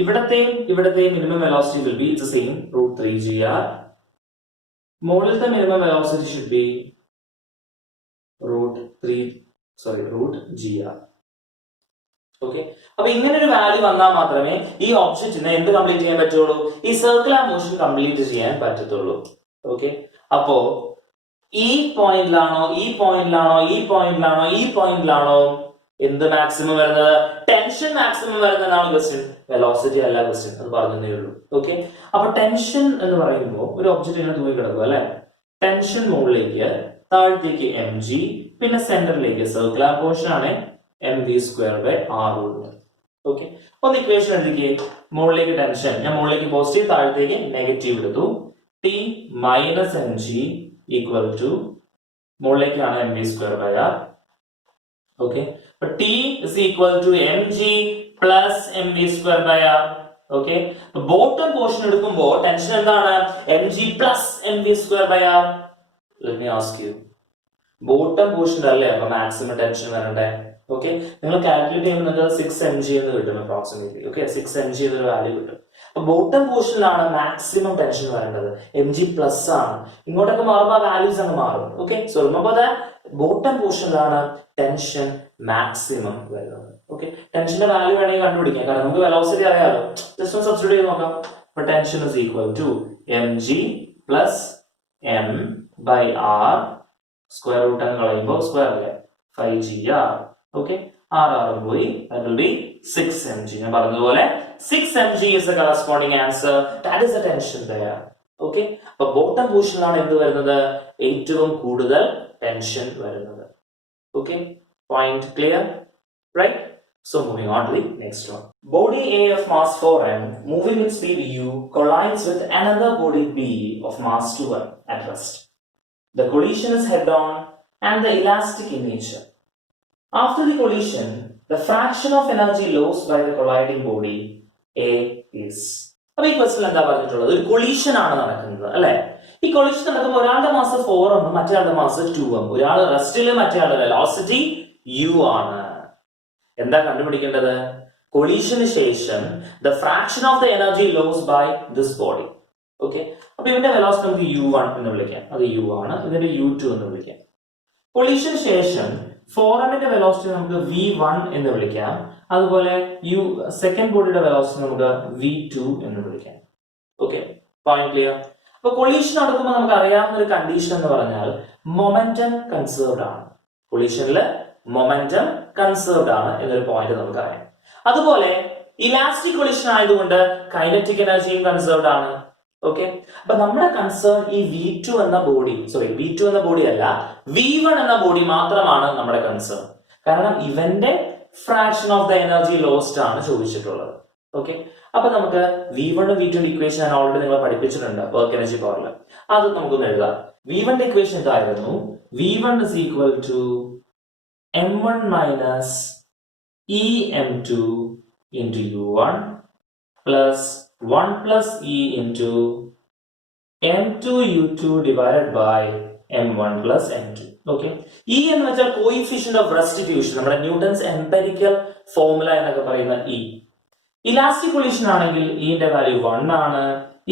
ഇവിടത്തെയും minimum velocity will be the same √3gr. മുകളിലത്തെ minimum velocity should be √gr. Okay, അപ്പൊ ഇങ്ങനെ ഒരു വാല്യൂ വന്നാൽ മാത്രമേ ഈ ഒബ്ജക്റ്റിന് എന്ത് കംപ്ലീറ്റ് ചെയ്യാൻ പറ്റുള്ളൂ? ഈ സർക്കുലർ മോഷൻ കംപ്ലീറ്റ് ചെയ്യാൻ പറ്റത്തുള്ളൂ. ഓക്കെ, അപ്പോ ഈ പോയിന്റിലാണോ എന്ത് മാക്സിമം വരുന്നത്? ടെൻഷൻ മാക്സിമം വരുന്നതാണ് ക്വസ്റ്റ്യൻ, വെലോസിറ്റി അല്ല ക്വസ്റ്റ്യൻ. അത് പറഞ്ഞതേ ഉള്ളൂ. ഓക്കെ, അപ്പൊ ടെൻഷൻ എന്ന് പറയുമ്പോൾ ഒരു ഒബ്ജക്റ്റ് ഇങ്ങനെ തൂങ്ങി കിടക്കും അല്ലെ. ടെൻഷൻ മുകളിലേക്ക്, താഴത്തേക്ക് mg, പിന്നെ സെന്ററിലേക്ക് സർക്കുലർ പോർഷൻ ആണ് mv²/r. ഓക്കെ, ഒന്ന് ഇക്വേഷൻ എഴുതിക്കേ. മുകളിലേക്ക് ടെൻഷൻ, ഞാൻ മുകളിലേക്ക് പോസിറ്റീവ്, താഴത്തേക്ക് നെഗറ്റീവ് എടുത്തു. T - mg ഈക്വൽ ടു മുകളിലേക്കാണ് mv²/r. ഓക്കെ, അപ്പൊ T is equal to mg plus mv²/r. Okay, bottom portion എടുക്കുമ്പോൾ ടെൻഷൻ എന്താണ്? mg plus mv²/r. Let me ask you, bottom portion അല്ലേ അപ്പൊ മാക്സിമം ടെൻഷൻ വരണ്ടേ? ഓക്കെ, നിങ്ങൾ കാൽക്കുലേറ്റ് ചെയ്യുമ്പോൾ നിങ്ങൾക്ക് 6mg എന്ന് കിട്ടും അപ്രോക്സിമേറ്റ്ലി. ഓക്കെ, 6mg എന്നൊരു വാല്യൂ കിട്ടും. അപ്പൊ ബോട്ടം പോർഷനിലാണ് മാക്സിമം ടെൻഷൻ വരേണ്ടത്. mg പ്ലസ് ആണ്. ഇങ്ങോട്ടൊക്കെ മാറുമ്പോൾ ആ വാല്യൂസ് അങ്ങ് മാറും. Okay, so remember that bottom പോർഷനിലാണ് ടെൻഷൻ മാക്സിമം വരുന്നത്. ഓക്കെ, ടെൻഷന്റെ വാല്യൂ വേണമെങ്കിൽ കണ്ടുപിടിക്കാം, കാരണം നമുക്ക് വെലോസിറ്റി അറിയാലോ. ജസ്റ്റ് ഒന്ന് സബ്സ്റ്റിറ്റ്യൂട്ട് ചെയ്ത് നോക്കാം. അപ്പൊ tension is equal to mg plus m/r, square root അങ്ങ് കളയുമ്പോൾ സ്ക്വയർ അല്ലേ, 5gr. ഓക്കെ, r പോയി, that will be 6mg. ഞാൻ പറഞ്ഞതുപോലെ 6mg is the corresponding answer. That is the tension there. Okay, അപ്പൊ ബോട്ടം പോർഷനിലാണ് എന്ത് വരുന്നത്? ഏറ്റവും കൂടുതൽ ടെൻഷൻ വരുന്നത്. Okay, point clear, right? So moving on to the next one. Body A of mass 4m moving with speed u collides with another body B of mass 2m at rest. The collision is head-on and the elastic in nature. After the collision, the fraction of energy lost by the colliding body A is. അപ്പൊ ഈ question എന്താ പറഞ്ഞിട്ടുള്ളത്? ഒരു collision ആണ് നടക്കുന്നത് അല്ലെ. ഈ collision നടക്കുമ്പോൾ ഒരാളുടെ മാസ് 4m, മറ്റേ മാസ് 2m. ഒരാൾ റെസ്റ്റില്, മറ്റേ വെലോസിറ്റി u ആണ്. എന്താ കണ്ടുപിടിക്കേണ്ടത്? കൊളീഷന് ശേഷം the fraction of the energy loss by this body. Okay, അപ്പൊ ഇവന്റെ വെലോസിറ്റി നമുക്ക് u1 എന്ന് വിളിക്കാം, അത് u ആണ്. ഇതിന്റെ u2 എന്ന് വിളിക്കാം. കൊളീഷന് ശേഷം 4mന്റെ വെലോസിറ്റി നമുക്ക് v1 എന്ന് വിളിക്കാം. അതുപോലെ സെക്കൻഡ് ബോഡിയുടെ വെലോസിറ്റി നമുക്ക് v2 എന്ന് വിളിക്കാം. Okay, point clear? അപ്പൊ കൊളീഷൻ നടക്കുമ്പോൾ നമുക്ക് അറിയാവുന്ന ഒരു കണ്ടീഷൻ എന്ന് പറഞ്ഞാൽ മൊമെന്റം കൺസേർവ്ഡ് ആണ്. കൊളീഷനില് മൊമെന്റം കൺസേർവ്ഡ് ആണ് എന്നൊരു പോയിന്റ് നമുക്കറിയാം. അതുപോലെ ഇലാസ്റ്റിക് കൊളീഷൻ ആയതുകൊണ്ട് കൈനറ്റിക് എനർജിയും കൺസേർവ്ഡ് ആണ്. ഓക്കെ, അപ്പൊ നമ്മുടെ കൺസേൺ ഈ v2 എന്ന ബോഡി അല്ല, v1 എന്ന ബോഡി മാത്രമാണ് നമ്മുടെ കൺസേൺ. കാരണം ഇവന്റെ fraction of the energy lost ആണ് ചോദിച്ചിട്ടുള്ളത്. ഓക്കെ, അപ്പൊ നമുക്ക് v1 v2 ഇക്വേഷൻ ഞാൻ ഓൾറെഡി നിങ്ങളെ പഠിപ്പിച്ചിട്ടുണ്ട് വർക്ക് എനർജി പവറിൽ. അത് നമുക്കൊന്ന് എഴുതാം. v1 ഇക്വേഷൻ ഇതായിരുന്നു. v1 is equal to m1 minus em2 into u1 plus 1 plus e into m2 u2 divided by m1 plus m2. Okay, e എന്ന് വെച്ചാൽ കോയിഫിഷ്യന്റ് ഓഫ് റെസ്റ്റിറ്റ്യൂഷൻ, നമ്മുടെ ന്യൂട്ടൺസ് എംപെരിക്കൽ ഫോർമുല എന്നൊക്കെ പറയുന്ന e. ഇലാസ്റ്റിക് കൊളീഷൻ ആണെങ്കിൽ ഇന്റെ value 1 ആണ്.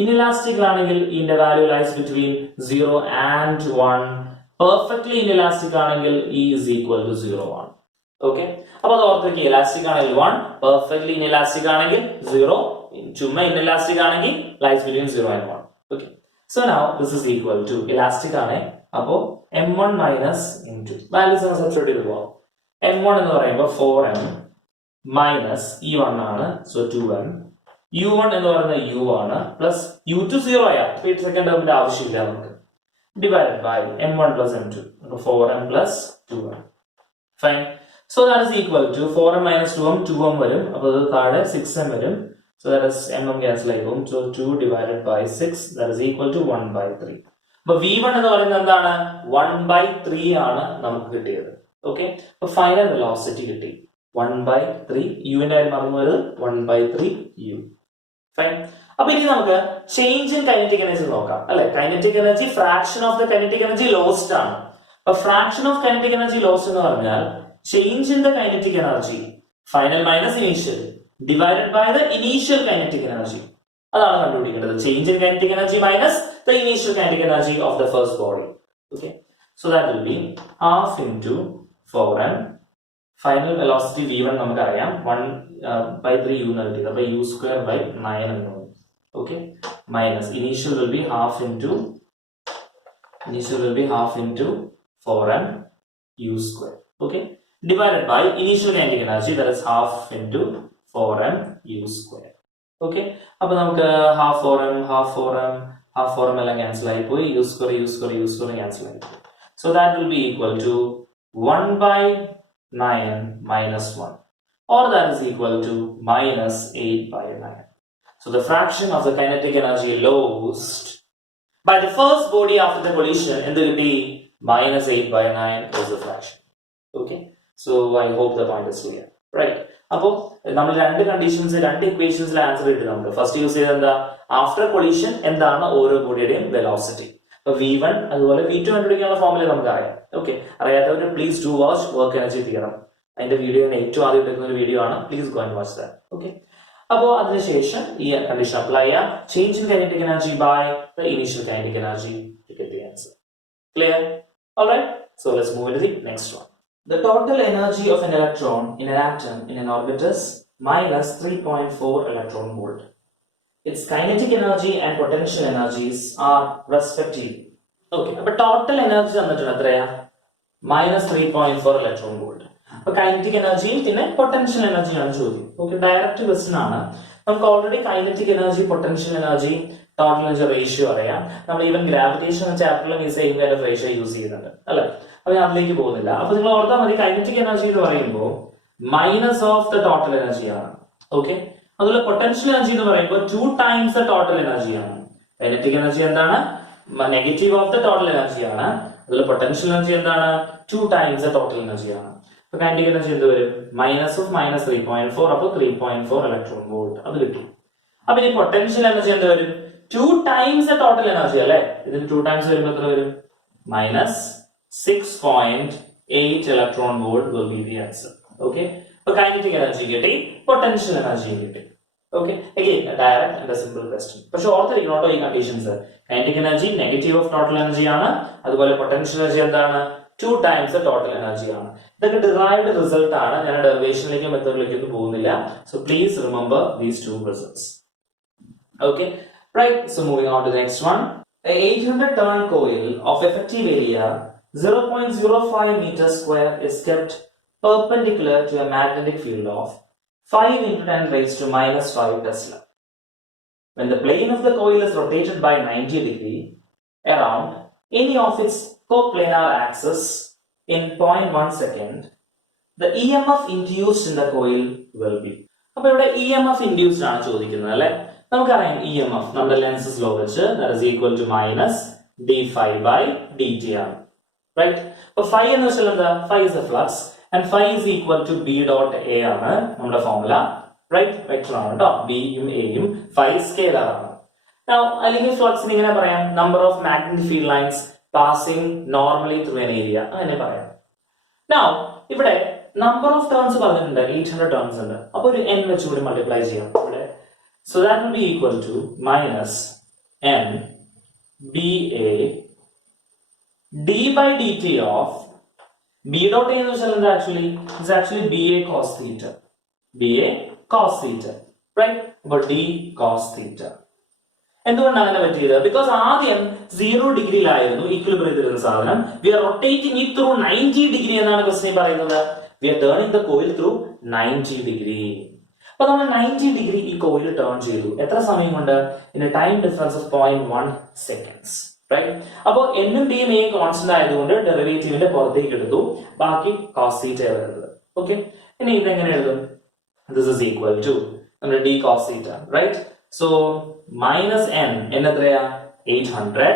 Inelastic ആണെങ്കിൽ ഇന്റെ value lies between 0 and 1. Perfectly inelastic ആണെങ്കിൽ e is equal to 0 ആണ്. ഓക്കെ, അപ്പൊ അത് ഓർത്തേക്ക്. ഇലാസ്റ്റിക് ആണെങ്കിൽ 1, പെർഫെക്റ്റ്ലി ഇൻഇലാസ്റ്റിക് ആണെങ്കിൽ 0, ചുമ്മാ ഇൻഇലാസ്റ്റിക് ആണെങ്കിൽ lies between 0 and 1. Okay, so now this is equal to elastic ആണ്. അപ്പോ m1 minus m2 values substitute ചെയ്ത് പോവാം. m1 എന്ന് പറയുമ്പോൾ 4m മൈനസ് e1 ആണ്, സോ 2m u1 എന്ന് പറയുന്നത് u ആണ് പ്ലസ് u2 0 ആയ സെക്കൻഡ് ടേമിന്റെ ആവശ്യമില്ല നമുക്ക് divided by m1 plus m2 4m plus 2m fine so that is equal to 4m minus 2m 2m വരും അപ്പോൾ അത് താഴെ 6m വരും so that is mm cancel ആയി പോകും so 2 divided by 6 that is equal to 1/3 അപ്പോൾ v1 എന്ന് പറയുന്നത് എന്താണ് 1/3 ആണ് നമുക്ക് കിട്ടിയത് ഓക്കെ അപ്പോൾ ഫൈനൽ വെലോസിറ്റി കിട്ടി 1/3 u ന്റെ കാര്യം പറഞ്ഞു വരുന്നത് 1/3 u ഫൈൻ അപ്പൊ ഇനി നമുക്ക് ചേഞ്ച് ഇൻ കൈനറ്റിക് എനർജി നോക്കാം അല്ലെ kinetic energy fraction of the kinetic energy lost ആണ് അപ്പൊ fraction of kinetic energy lost എന്ന് പറഞ്ഞാൽ change in the kinetic energy final minus initial divided by the initial kinetic energy അതാണ് കണ്ടുപിടിക്കേണ്ടത് change in kinetic energy minus the initial kinetic energy of the first body okay so that will be half into 4m final velocity v1 നമുക്കറിയാം 1/3 u എന്ന് കിട്ടിയത് അപ്പൊ u square by 9 എന്ന് okay minus initial will be half into 4m u square okay divided by initial kinetic energy that is half into 4m u square okay appo namukku half 4m എല്ലാം cancel ആയി പോയി u square cancel ആയി പോയി so that will be equal to 1/9 minus 1 or that is equal to minus 8/9. So the fraction of the kinetic energy lost by the first body after the collision and there will be minus 8/9 is the fraction. Okay. So I hope the point is clear. Right. അപ്പോൾ നമ്മൾ രണ്ട് conditions രണ്ട് ഇക്വേഷൻസിൽ answer കിട്ടി നമുക്ക് first use ചെയ്തത് എന്താ after collision എന്താണ് ഓരോ ബോഡിയുടെയും വെലോസിറ്റി അപ്പൊ v1 അതുപോലെ v2 കണ്ടുപിടിക്കാനുള്ള ഫോർമുല നമുക്ക് അറിയാം ഓക്കെ അറിയാത്തവർ please do watch work energy theorem അതിന്റെ വീഡിയോ ഏറ്റവും ആദ്യം എടുക്കുന്ന ഒരു വീഡിയോ ആണ് please go and watch that okay അപ്പോൾ അതിനുശേഷം ഈ കണ്ടീഷൻ അപ്ലൈ ചെയ്യാം change in kinetic energy by the initial kinetic energy to get the answer clear alright so let's move to the next one the total energy of an electron in an atom in an orbit is minus 3.4 electron volt its kinetic energy and potential energies are respectively okay അപ്പോൾ total energy തന്നിട്ടുണ്ട് എത്രയാ minus 3.4 electron volt അപ്പോൾ kinetic എനർജിയും പിന്നെ potential എനർജിയാണ് ചോദ്യം okay direct question ആണ് നമുക്ക് already kinetic energy potential energy total energy ratio അറിയാം നമ്മൾ ഈവൻ ഗ്രാവിറ്റേഷൻ ചാപ്റ്ററിലും ഈ same kind of ratio use ചെയ്യുന്നുണ്ട് അല്ലെ അപ്പൊ ഞാൻ അതിലേക്ക് പോകുന്നില്ല അപ്പൊ നിങ്ങൾ ഓർത്താൽ മതി കൈനറ്റിക് എനർജി എന്ന് പറയുമ്പോൾ മൈനസ് ഓഫ് ദ ടോട്ടൽ എനർജിയാണ് ഓക്കെ അതുപോലെ പൊട്ടൻഷ്യൽ എനർജി എന്ന് പറയുമ്പോൾ 2 ടൈംസ് ദ ടോട്ടൽ എനർജിയാണ് കൈനറ്റിക് എനർജി എന്താണ് നെഗറ്റീവ് ഓഫ് ദ ടോട്ടൽ എനർജിയാണ് അതുപോലെ പൊട്ടൻഷ്യൽ എനർജി എന്താണ് 2 ടൈംസ് ദ ടോട്ടൽ എനർജിയാണ് അപ്പൊ കൈനറ്റിക് എനർജി എന്ത് വരും മൈനസ് ഓഫ് മൈനസ് 3.4 അപ്പോൾ 3.4 ഇലക്ട്രോൺ വോൾട്ട് അത് കിട്ടും അപ്പൊ ഇനി പൊട്ടൻഷ്യൽ എനർജി എന്ത് വരും 2 ടൈംസ് ദ ടോട്ടൽ എനർജി അല്ലെ ഇതിന് 2 ടൈംസ് വരുമ്പോൾ എത്ര വരും minus 6.8 electron volt will be the answer okay so kinetic energy കിട്ടി potential energy കിട്ടി okay again a direct and a simple question പക്ഷെ ഓർത്തിരിക്കണം ഈ conditions kinetic energy negative of total energy ആണ് അതുപോലെ potential energy എന്താണ് 2 times the total energy ആണ് ഇതൊക്കെ derived result ആണ് ഞാൻ ഡെറിവേഷനിലേക്കോ മെത്തേഡിലേക്കോ പോകുന്നില്ല so please remember these two results okay right so moving on to the next one a 800 turn coil of effective area 0.05 meters square is kept perpendicular to a magnetic field of 5 into 10 raised to minus 5 Tesla. When the plane of the coil is rotated by 90 degrees around any of its coplanar axis in 0.1 second, the EMF induced in the coil will be. അപ്പോൾ ഇവിടെ EMF induced ആണ് ചോദിക്കുന്നത് അല്ലേ നമുക്കറിയാം EMF നമ്മുടെ Lenz's law വെച്ച് that is equal to minus d phi by dt ആണ് right അപ്പോൾ phi എന്ന് വെച്ചാൽ എന്താ phi is the flux and phi is equal to b dot a ആണ് നമ്മുടെ ഫോർമുല right വെക്ടർ ആണ് ട്ടോ b യും a യും phi സ്കേലാർ ആണ് now അല്ലെങ്കിൽ ഫ്ലക്സിന് ഇങ്ങനെ പറയാം number of magnetic field lines passing normally through an area അങ്ങനെ പറയാം now ഇവിടെ number of turns പറഞ്ഞിട്ടുണ്ട് 800 turns ഉണ്ട് അപ്പോൾ ഒരു n വെച്ച് കൂടി മൾട്ടിപ്ലൈ ചെയ്യാം ഇവിടെ so that will be equal to minus m b a d by dt of b dot a എന്ന് വെച്ചാൽ എന്താ actually ba cos theta right but d cos theta എന്തുകൊണ്ടാണ് അങ്ങനെ പറ്റിയത് ബിക്കോസ് ആദ്യം 0 ഡിഗ്രിയിലായിരുന്നു ഈക്വിലിബ്രിയത്തിലുള്ള സാധനം we are rotating it through 90 degree എന്നാണ് ക്വസ്റ്റ്യൻ പറയുന്നത് we are turning the coil through 90 degree അപ്പൊ നമ്മൾ 90 ഡിഗ്രി ഈ കോയിൽ ടേൺ ചെയ്തു. എത്ര സമയം കൊണ്ട്? In a time difference of 0.1 seconds. Right? അപ്പോൾ എന്നും ബിയും എയും കോൺസ്റ്റന്റ് ആയതുകൊണ്ട് ഡെറിവേറ്റീവിന്റെ പുറത്തേക്ക് എടുത്തു. ബാക്കി cos θ വരുന്നത്. ഓക്കെ, ഇനി ഇതെങ്ങനെ എഴുതും? This is equal to d cos θ, right? So minus n എത്രയാ? 800.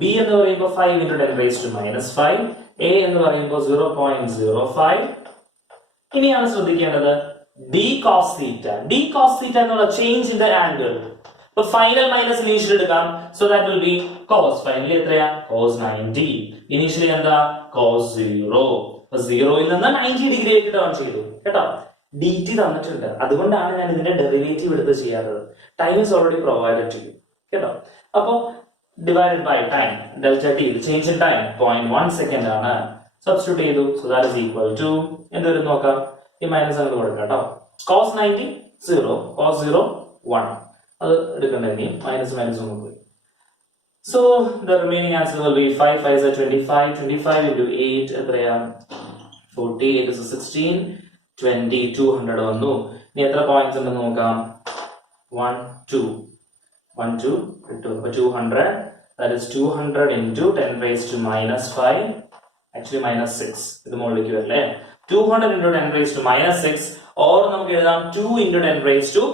b എന്ന് പറയുമ്പോൾ 5 into 10 raised to minus 5. a എന്ന് പറയുമ്പോൾ 0.05. ഇനിയാണ് ശ്രദ്ധിക്കേണ്ടത് d cos θ. d cos θ എന്നുള്ള ചേഞ്ച് ഇൻ ദ ആംഗിൾ. ഇപ്പൊ ഫൈനൽ മൈനസ് ഇനീഷ്യൽ എടുക്കാം. So that will B cos. Finally എത്രയാ? cos 90. ഇനീഷ്യലി എന്താ? cos 0. അപ്പൊ 0യിൽ നിന്ന് 90 ഡിഗ്രിയിലേക്ക് ടേൺ ചെയ്തു. കേട്ടോ? dt തന്നിട്ടുണ്ട്, അതുകൊണ്ടാണ് ഞാൻ ഇതിന്റെ ഡെറിവേറ്റീവ് എടുത്ത് ചെയ്യാത്തത്. Time is already provided to you. കേട്ടോ? അപ്പൊ divided by time, delta T, change in time 0.1 second ആണ്. സബ്സ്റ്റിറ്റ്യൂട്ട് ചെയ്തു. So that is equal to എന്ത് വരും നോക്കാം. ഈ മൈനസ് അങ്ങോട്ട് കൊടുക്കാം കേട്ടോ. cos 90 0, cos 0 1. അത് എടുക്കണ്ട, ഇനി മൈനസ് മൈനസ് ഒന്ന് പോയി. So the remaining answer will be 5 5 is 25. 25 into 8 എത്രയാ? 40. 8 is 16. 20. 200 വന്നു. ഇനി എത്ര പോയിന്റ്സ് ഉണ്ടെന്ന് നോക്കാം. 1 2 1 2 കിട്ടും. അപ്പൊ 200. That is 200 into 10 raised to minus 5. Actually minus 6. ഇത് മുകളിലേക്ക് വരില്ലേ? 200 into 10 raised to minus 6, or നമുക്ക് എഴുതാം 2 into 10 raised to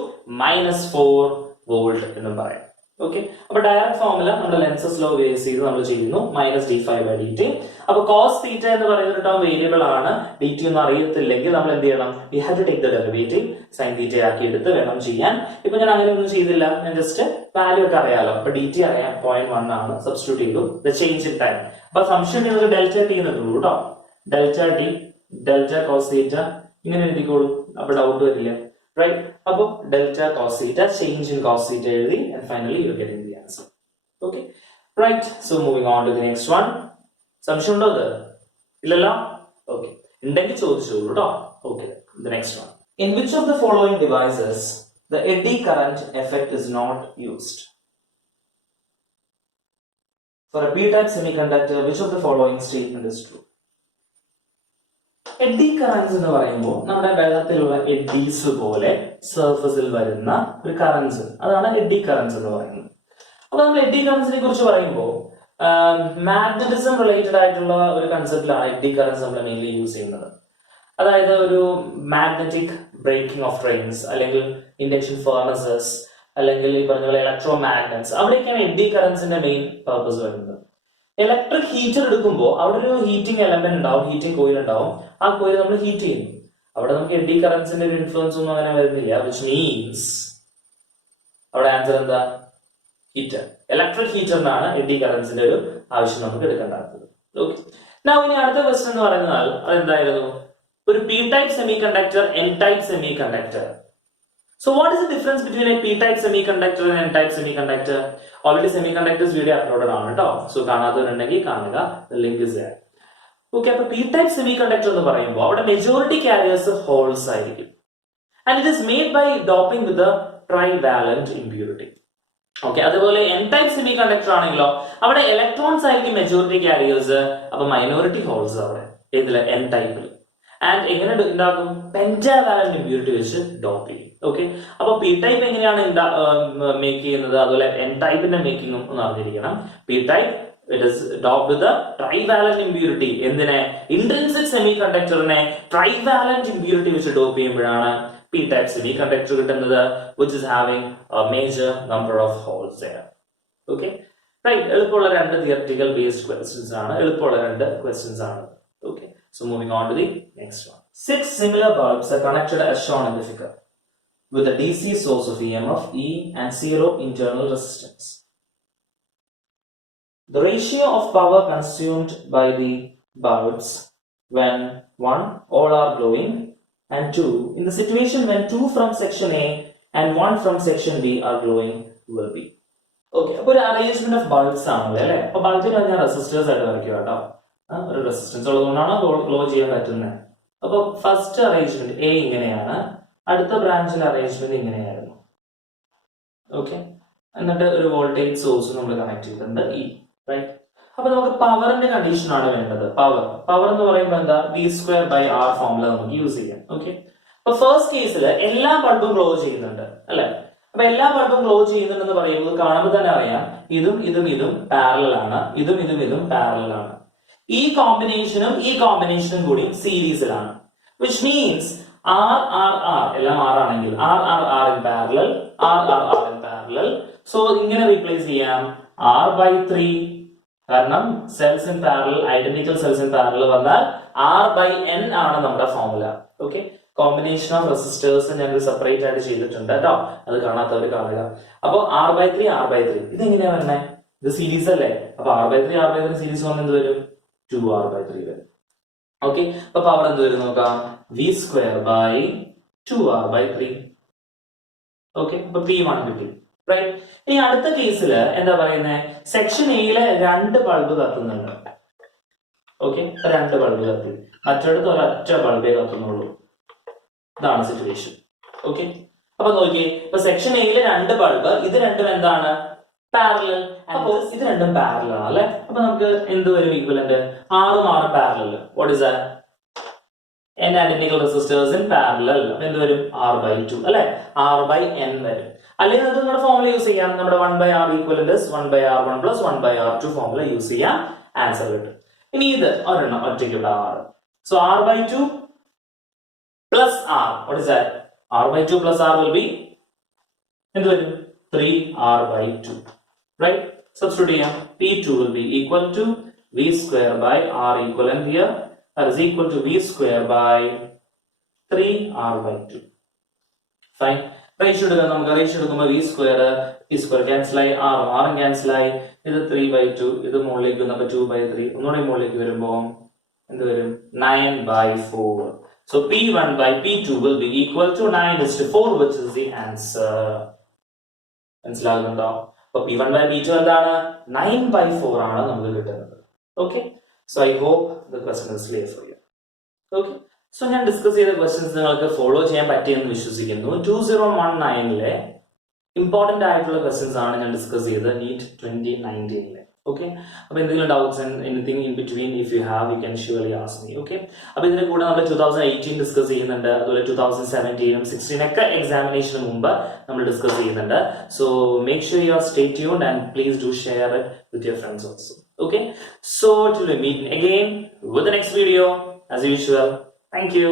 minus 4 volt എന്നും പറയാം. ഓക്കെ, അപ്പൊ ഡയറക്റ്റ് ഫോർമുല നമ്മുടെ ലെൻസസ് ലോ ബേസ് ചെയ്ത് നമ്മൾ ചെയ്യുന്നു. Minus d5/dt. അപ്പൊ cos θ എന്ന് പറയുന്ന ടേം വേരിയബിൾ ആണ്. dt ഒന്നും അറിയത്തില്ലെങ്കിൽ നമ്മൾ എന്ത് ചെയ്യണം? We have to take the derivative. sin θ ആക്കി എടുത്ത് വേണം ചെയ്യാൻ. ഇപ്പൊ ഞാൻ അങ്ങനെ ഒന്നും ചെയ്തില്ല, ഞാൻ ജസ്റ്റ് വാല്യൂ ഒക്കെ അറിയാലോ. അപ്പൊ dt അറിയാം, 0.1 ആണ്. സബ്സ്റ്റിറ്റ്യൂട്ട് ചെയ്തു. The change in time. അപ്പൊ സംശയം നിങ്ങൾക്ക് ഡെൽറ്റ ടി എന്ന് കിട്ടുള്ളൂ കേട്ടോ. ഡെൽറ്റ ടി, ഡെൽറ്റ cos θ ഇങ്ങനെ എഴുതിക്കോളൂ. അപ്പൊ ഡൗട്ട് വരില്ല. Right? Above delta cos theta, change in cos theta എഴുതി, and finally you're getting the answer. Okay? Right. So moving on to the next one. സംശയം ഉണ്ടോ അത്? ഇല്ലല്ലോ? Okay. ഉണ്ടെങ്കിൽ ചോദിച്ചോളൂ കേട്ടോ. Okay. The next one. In which of the following devices the eddy current effect is not used? For a p-type semiconductor, which of the following statement is true? Eddy currents എന്ന് പറയുമ്പോൾ നമ്മുടെ വെള്ളത്തിലുള്ള Eddie's പോലെ സർഫസിൽ വരുന്ന ഒരു currents, അതാണ് eddy currents എന്ന് പറയുന്നത്. അപ്പൊ നമ്മൾ എഡ്ഡി കറൻസിനെ കുറിച്ച് പറയുമ്പോൾ മാഗ്നറ്റിസം റിലേറ്റഡ് ആയിട്ടുള്ള ഒരു കൺസെപ്റ്റിലാണ് എഡ്ഡി കറൻസ് നമ്മൾ മെയിൻലി യൂസ് ചെയ്യുന്നത്. അതായത് ഒരു മാഗ്നറ്റിക് ബ്രേക്കിംഗ് ഓഫ് ട്രെയിൻസ്, അല്ലെങ്കിൽ ഇൻഡക്ഷൻ ഫർണസസ്, അല്ലെങ്കിൽ ഈ പറഞ്ഞ പോലെ ഇലക്ട്രോ മാഗ്നറ്റ്സ്, അവിടെയൊക്കെയാണ് എഡ്ഡി കറൻസിന്റെ മെയിൻ പർപ്പസ് വരുന്നത്. ഇലക്ട്രിക് ഹീറ്റർ എടുക്കുമ്പോൾ അവിടെ ഒരു ഹീറ്റിംഗ് എലമെന്റ് ഉണ്ടാവും, ഹീറ്റിംഗ് കോയിൽ ഉണ്ടാവും. ആ കോയിൽ നമ്മൾ ഹീറ്റ് ചെയ്യുന്നു. അവിടെ നമുക്ക് എഡ്ഡി കറൻസിന്റെ ഒരു ഇൻഫ്ലുവൻസ് ഒന്നും അങ്ങനെ വരുന്നില്ല. വിച്ച് മീൻസ് അവിടെ ആൻസർ എന്താ? ഹീറ്റർ. ഇലക്ട്രിക് ഹീറ്ററിനാണ് എഡ്ഡി കറൻസിന്റെ ഒരു ആവശ്യം നമുക്ക് എടുക്കേണ്ടത്. ഓക്കെ, ഇനി അടുത്ത ക്വസ്റ്റൻ എന്ന് പറയുന്നത് അതെന്തായിരുന്നു? ഒരു P type semi conductor, N type semi conductor. So what is the difference between a p-type semiconductor and n-type semiconductor? Already semiconductors video uploaded on it. So കാണാത്തവരുണ്ടെങ്കിൽ കാണുക. The link is there. Okay, അപ്പോൾ p-type semiconductor എന്ന് പറയുമ്പോൾ അവിടെ majority carriers holes ആയിരിക്കും. And it is made by doping with the trivalent impurity. Okay, അതുപോലെ n-type semiconductor ആണെങ്കിലോ അവിടെ electrons ആയിരിക്കും majority carriers, അപ്പോൾ minority holes അവിടെ ഏതില്? n-type. ആൻഡ് എങ്ങനെ ഉണ്ടാക്കും? പെന്റാവാലന്റ് ഇമ്പ്യൂരിറ്റി വെച്ച് ഡോപ്പ് ചെയ്യും. ഓക്കെ, അപ്പൊ പി ടൈപ്പ് എങ്ങനെയാണ് മേക്ക് ചെയ്യുന്നത്, അതുപോലെ എൻ ടൈപ്പിന്റെ മേക്കിംഗും ഒന്ന് അറിഞ്ഞിരിക്കണം. P type it is doped with trivalent impurity. എന്തിനെ? ഇൻട്രിൻസിക് സെമി കണ്ടക്ടറിനെ ട്രൈവാലന്റ് ഇമ്പ്യൂരിറ്റി വെച്ച് ഡോപ്പ് ചെയ്യുമ്പോഴാണ് പി ടൈപ്പ് സെമി കണ്ടക്ടർ കിട്ടുന്നത്, which is having major number of holes there. Okay, right. എളുപ്പമുള്ള രണ്ട് തിയററ്റിക്കൽ ബേസ്ഡ് ക്വസ്റ്റ്യൻസ് ആണ്, എളുപ്പമുള്ള രണ്ട് ക്വസ്റ്റ്യൻസ് ആണ്. Okay, so moving on to the next one. 6 similar bulbs are connected as shown in the figure with a DC source of EMF E and 0 internal resistance. The ratio of power consumed by the bulbs when 1 all are glowing and 2 in the situation when 2 from section A and 1 from section B are glowing will be. Okay, അപ്പോൾ ഒരു arrangement of bulbs ആണല്ലേ അല്ലേ? അപ്പോൾ ബൾബിന് ഞാൻ resistors ആയിട്ട് വരയ്ക്കുക കേട്ടോ. ഒരു റെസിസ്റ്റൻസ് ഉള്ളതുകൊണ്ടാണ് ഗ്ലോ ചെയ്യാൻ പറ്റുന്നത്. അപ്പൊ ഫസ്റ്റ് അറേഞ്ച്മെന്റ് എ ഇങ്ങനെയാണ്, അടുത്ത ബ്രാഞ്ചിന്റെ അറേഞ്ച്മെന്റ് ഇങ്ങനെയായിരുന്നു. ഓക്കെ, എന്നിട്ട് ഒരു വോൾട്ടേജ് സോഴ്സ് നമ്മൾ കണക്ട് ചെയ്തിട്ടുണ്ട് ഇ, റൈറ്റ്. അപ്പൊ നമുക്ക് പവറിന്റെ കണ്ടീഷൻ ആണ് വേണ്ടത്. പവർ എന്ന് പറയുമ്പോൾ എന്താ? V² by R ഫോർമുല നമുക്ക് യൂസ് ചെയ്യാം. ഓക്കെ, അപ്പൊ ഫസ്റ്റ് കേസിൽ എല്ലാ ബൾബും ഗ്ലോ ചെയ്യുന്നുണ്ട് അല്ലെ. അപ്പൊ എല്ലാ ബൾബും ഗ്ലോ ചെയ്യുന്നുണ്ടെന്ന് പറയുമ്പോൾ കാണുമ്പോൾ തന്നെ അറിയാം ഇതും പാരലൽ ആണ്, ഇതും പാരലൽ ആണ്. ഈ കോമ്പിനേഷനും കൂടി സീരീസിലാണ്. വിച്ച് മീൻസ് R എല്ലാം R ആണെങ്കിൽ R in parallel, R in parallel. So ഇങ്ങനെ റീപ്ലേസ് ചെയ്യാം R/3. കാരണം cells in parallel, identical cells in parallel വന്നാൽ R/n ആണ് നമ്മുടെ formula. Okay, combination of resistors ഞങ്ങൾ സെപ്പറേറ്റ് ആയിട്ട് ചെയ്തിട്ടുണ്ട് കേട്ടോ, അത് കാണാത്തവർ കാണുക. അപ്പൊ R/3 ഇതെങ്ങനെയാ വരുന്നത്? ഇത് സീരീസ് അല്ലേ, അപ്പൊ R/3 സീരീസ് വന്ന് എന്ത് വരും? 2R/3 വരും. ഓക്കെ, അപ്പൊ പവർ എന്ത് വരും നോക്കാം, V²/2R/3. ഓക്കെ, അപ്പൊ P1 കിട്ടി. റൈറ്റ്. ഇനി അടുത്ത കേസിൽ എന്താ പറയുന്നത്, സെക്ഷൻ എയില് 2 ബൾബ് കത്തുന്നുണ്ട്. ഓക്കെ, 2 ബൾബ് കത്തി, മറ്റൊരിടത്ത് ഒരൊറ്റ ബൾബേ കത്തുന്നുള്ളൂ. ഇതാണ് സിറ്റുവേഷൻ. ഓക്കെ, അപ്പൊ നോക്കിയേ, ഇപ്പൊ സെക്ഷൻ എയില് 2 ബൾബ്, ഇത് രണ്ടും എന്താണ്? പാരലൽ. അപ്പൊ ഇത് രണ്ടും പാരലൽ ആണ് അല്ലെ. അപ്പൊ നമുക്ക് എന്ത് വരും equivalent? R parallel. What is that? n identical resistors in parallel. അപ്പൊ എന്ത് വരും? R/2 അല്ലെ, R/n വരും. അല്ലെങ്കിൽ നമുക്ക് നമ്മുടെ ഫോർമുല യൂസ് ചെയ്യാം, നമ്മുടെ 1/R equivalent is 1/R1 plus 1/R2 formula use ചെയ്യാം, ആൻസർ കിട്ടും. ഇനി ഇത് ഒരെണ്ണം ഒറ്റയ്ക്ക് ഇവിടെ R. So R/2 plus R, what is that? R/2 plus R will be എന്ത് വരും? 3R/2. right? Substitute ചെയ്യാം. P2 will be equal to V²/R equivalent here, that is equal to V²/3R/2. fine. Ratio എടുക്കാം, നമുക്ക് ratio എടുക്കുമ്പോൾ V² cancel ആയി, R cancel ആയി, ഇത് 3/2, ഇത് മുകളിലേക്ക് വന്നപ്പോ 2/3, ഒന്നുകൂടെ മുകളിലേക്ക് വരുമ്പോ എന്ത് വരും? 9/4. So P1/P2 will be equal to 9:4, which is the answer. മനസ്സിലാകുന്നുണ്ടോ? അപ്പൊ P1/P2 എന്താണ്? 9/4 ആണ് നമുക്ക് കിട്ടുന്നത്. Okay, so I hope the question is clear for you. Okay, so ഞാൻ ഡിസ്കസ് ചെയ്ത ക്വസ്റ്റ്യൻസ് നിങ്ങൾക്ക് ഫോളോ ചെയ്യാൻ പറ്റിയെന്ന് വിശ്വസിക്കുന്നു. 2019-ലെ ഇമ്പോർട്ടന്റ് ആയിട്ടുള്ള ക്വസ്റ്റ്യൻസ് ആണ് ഞാൻ ഡിസ്കസ് ചെയ്തത് NEET 2019-ലെ. ഓക്കെ, അപ്പൊ എന്തെങ്കിലും doubts anything in between if you have, you can surely ask me. Okay, അപ്പൊ ഇതിന്റെ കൂടെ നമ്മൾ 2018 ഡിസ്കസ് ചെയ്യുന്നുണ്ട്, അതുപോലെ 2017-ഉം 16 ഒക്കെ എക്സാമിനേഷന് മുമ്പ് നമ്മൾ ഡിസ്കസ് ചെയ്യുന്നുണ്ട്. So make sure you are stay tuned and please do share it with your friends also. Okay, so till we meet again with the next video as usual. Thank you.